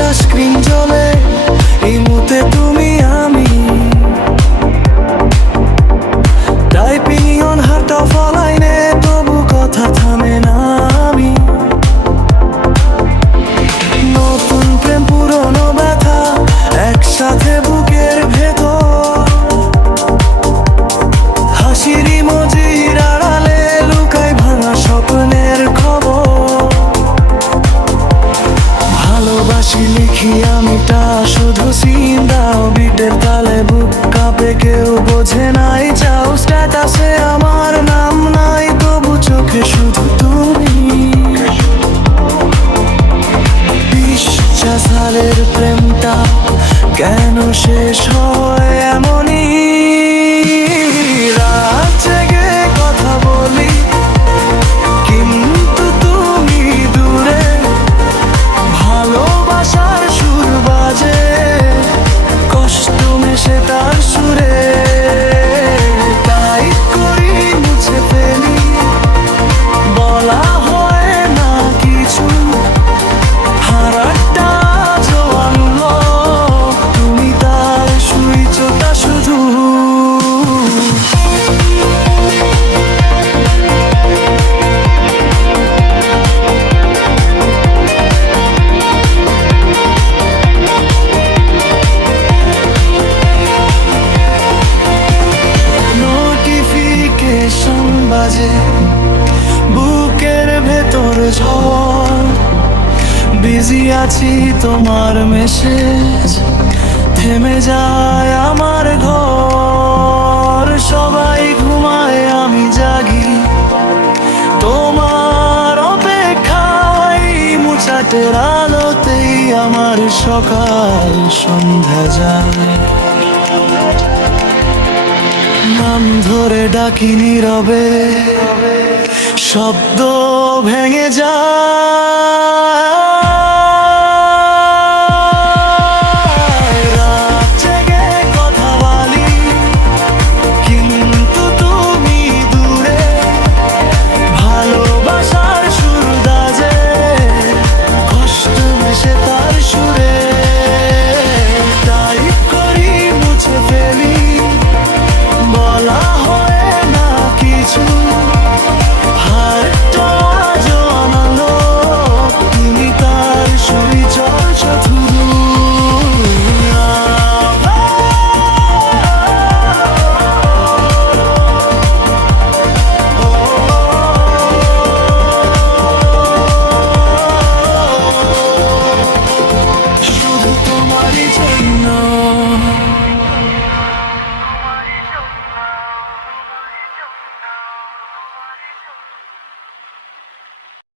একটা স্ক্রিন জ্বলে, এই মুহূর্তে তুমি আমি। টাইপিং অন হার্ট অফ লাইনে, তবু কথা থামে না আমি। নতুন প্রেম পুরনো ব্যথা একসাথে বুকের ভেতর, হাসির ইমোজির আড়ালে লুকায় ভাঙা স্বপ্নের খবর। ভালোবাসি লিখি আমিটা, শুধু সিন দাও বিটের তালে, বুক কাঁপে কেউ বোঝে নাই। চাও স্ট্যাটাসে আমার নাম নাই, তবু চোখে শুধু তুমি। 20 সালের প্রেমটা কেন শেষ হয় এমনই? রাত জেগে কথা বলি, কিন্তু তুমি দূরে। ভালোবাসার সুর বাজে, কষ্ট মেশে তার সুরে। তাই করি মুছে ফেলি, বলা হয় না কিছু। হারাটা আজও আনলো, তুমি তার সুইচটা শুধু। নোটিফিকেশন বাজে, বুকের ভেতর ঝড়। বিজি আছি তোমার মেসেজ, থেমে যায় আমার ঘর। সবাই ঘুমায় আমি জাগি, তোমার অপেক্ষায়। মুচাটের আলোতেই আমার সকাল সন্ধ্যা যায়। নাম ধরে ডাকি নীরবে, শব্দ ভেঙে যায়। রাত জেগে কথা বলি, কিন্তু তুমি দূরে। ভালোবাসার সুর বাজে, কষ্ট মেশে তার সুরে। তাই করি মুছে ফেলি, বলা হয় না কিছু। হারটা আজও আনালো, তুমি তার সুরি চলছ শুধু। শুধু তোমারই জন্য।